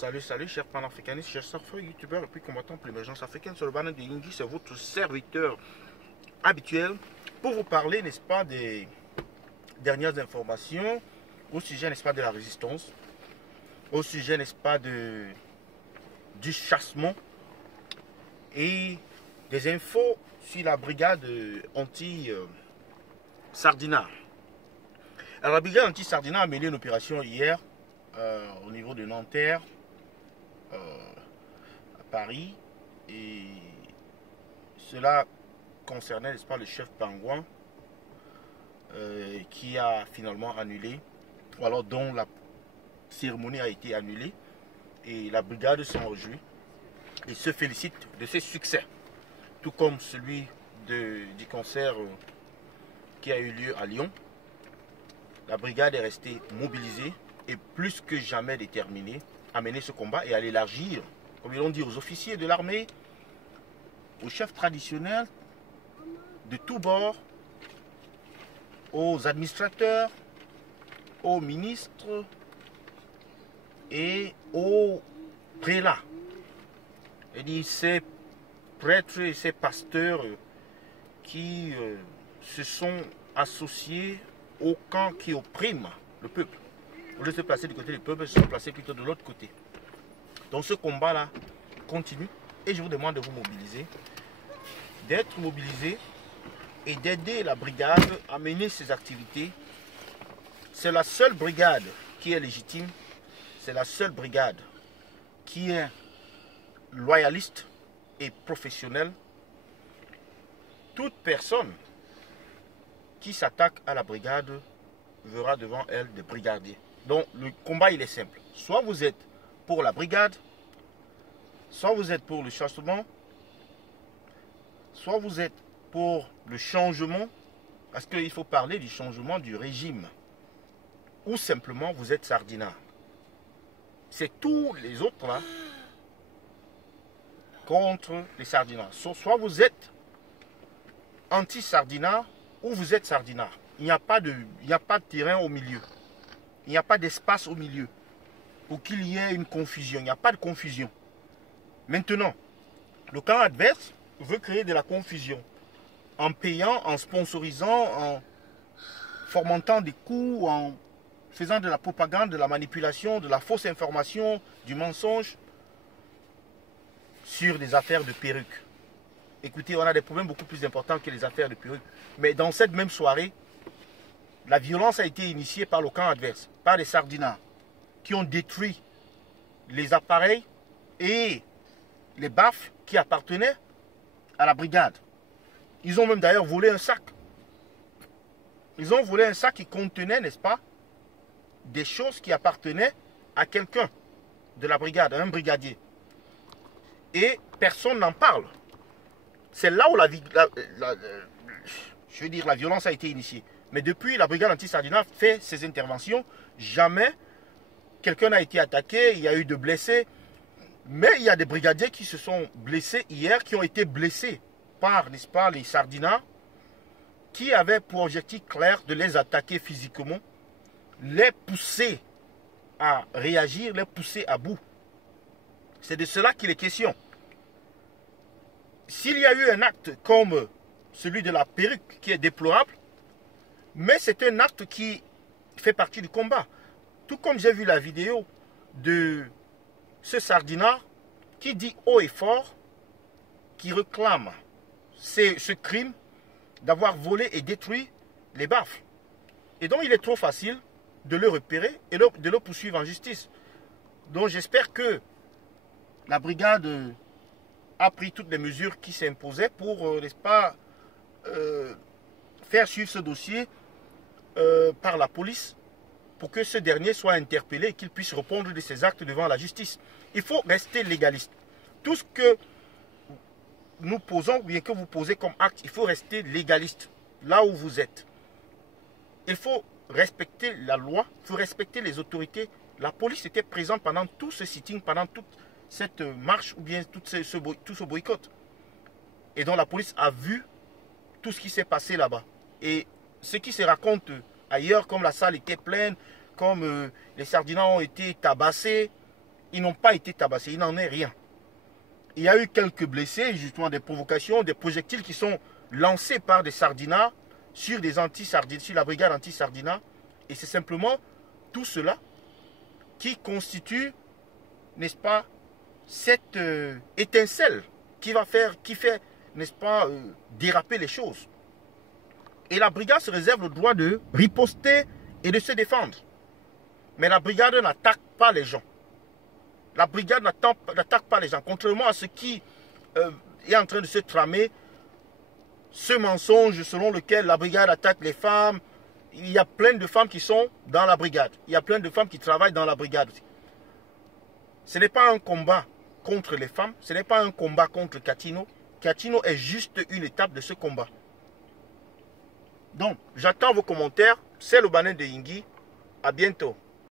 Salut, chers panafricanistes, chers surfeurs, youtubeurs et puis combattants pour l'émergence africaine. Sur le banner de Yingi, c'est votre serviteur habituel pour vous parler, n'est-ce pas, des dernières informations au sujet, n'est-ce pas, de la résistance, au sujet, n'est-ce pas, du chassement et des infos sur la brigade anti-Sardinat. Alors, la brigade anti-Sardinat a mené une opération hier au niveau de Nanterre, à Paris, et cela concernait, n'est-ce pas, le chef Pangouin qui a finalement annulé, ou alors dont la cérémonie a été annulée, et la brigade s'en réjouit et se félicite de ses succès, tout comme celui du concert qui a eu lieu à Lyon. La brigade est restée mobilisée et plus que jamais déterminée à mener ce combat et à l'élargir, comme ils l'ont dit, aux officiers de l'armée, aux chefs traditionnels de tous bords, aux administrateurs, aux ministres et aux prélats. C'est-à-dire ces prêtres et ces pasteurs qui se sont associés au camp qui opprime le peuple. Au lieu de se placer du côté du peuple, ils se sont placés plutôt de l'autre côté. Donc ce combat-là continue et je vous demande de vous mobiliser, d'être mobilisé et d'aider la brigade à mener ses activités. C'est la seule brigade qui est légitime, c'est la seule brigade qui est loyaliste et professionnelle. Toute personne qui s'attaque à la brigade verra devant elle des brigadiers. Donc le combat il est simple. Soit vous êtes pour la brigade, soit vous êtes pour le chassement, soit vous êtes pour le changement, parce qu'il faut parler du changement du régime, ou simplement vous êtes Sardinat. C'est tous les autres là contre les Sardinats. Soit vous êtes anti-Sardinat ou vous êtes Sardinat. Il n'y a pas de terrain au milieu. Il n'y a pas d'espace au milieu pour qu'il y ait une confusion. Il n'y a pas de confusion. Maintenant, le camp adverse veut créer de la confusion en payant, en sponsorisant, en fomentant des coups, en faisant de la propagande, de la manipulation, de la fausse information, du mensonge sur des affaires de perruques. Écoutez, on a des problèmes beaucoup plus importants que les affaires de perruques. Mais dans cette même soirée, la violence a été initiée par le camp adverse, par les Sardinats, qui ont détruit les appareils et les baffes qui appartenaient à la brigade. Ils ont même d'ailleurs volé un sac. Ils ont volé un sac qui contenait, n'est-ce pas, des choses qui appartenaient à quelqu'un de la brigade, un brigadier. Et personne n'en parle. C'est là où la violence a été initiée. Mais depuis, la brigade anti-Sardinat fait ses interventions. Jamais quelqu'un n'a été attaqué, il y a eu de blessés. Mais il y a des brigadiers qui se sont blessés hier, qui ont été blessés par, n'est-ce pas, les Sardinats, qui avaient pour objectif clair de les attaquer physiquement, les pousser à réagir, les pousser à bout. C'est de cela qu'il est question. S'il y a eu un acte comme celui de la perruque qui est déplorable, mais c'est un acte qui fait partie du combat. Tout comme j'ai vu la vidéo de ce Sardinat qui dit haut et fort, qui réclame ce crime d'avoir volé et détruit les baffes. Et donc il est trop facile de le repérer et de le poursuivre en justice. Donc j'espère que la brigade a pris toutes les mesures qui s'imposaient pour, n'est-ce pas, faire suivre ce dossier par la police pour que ce dernier soit interpellé et qu'il puisse répondre de ses actes devant la justice. Il faut rester légaliste. Tout ce que nous posons ou bien que vous posez comme acte, il faut rester légaliste là où vous êtes. Il faut respecter la loi, il faut respecter les autorités. La police était présente pendant tout ce sitting, pendant toute cette marche ou bien tout ce boycott. Et donc la police a vu tout ce qui s'est passé là-bas. Et ce qui se raconte ailleurs, comme la salle était pleine, comme les Sardinats ont été tabassés, Ils n'ont pas été tabassés, il n'en est rien. Il y a eu quelques blessés, justement des provocations, des projectiles qui sont lancés par des Sardinats sur des anti-Sardinats, sur la brigade anti-Sardinats. Et c'est simplement tout cela qui constitue, n'est-ce pas, cette étincelle qui fait, n'est-ce pas, déraper les choses. Et la brigade se réserve le droit de riposter et de se défendre. Mais la brigade n'attaque pas les gens. La brigade n'attaque pas les gens. Contrairement à ce qui est en train de se tramer, ce mensonge selon lequel la brigade attaque les femmes. Il y a plein de femmes qui sont dans la brigade. Il y a plein de femmes qui travaillent dans la brigade. Ce n'est pas un combat contre les femmes. Ce n'est pas un combat contre Katino. Katino est juste une étape de ce combat. Donc, j'attends vos commentaires. C'est le Banin de Yingui. À bientôt.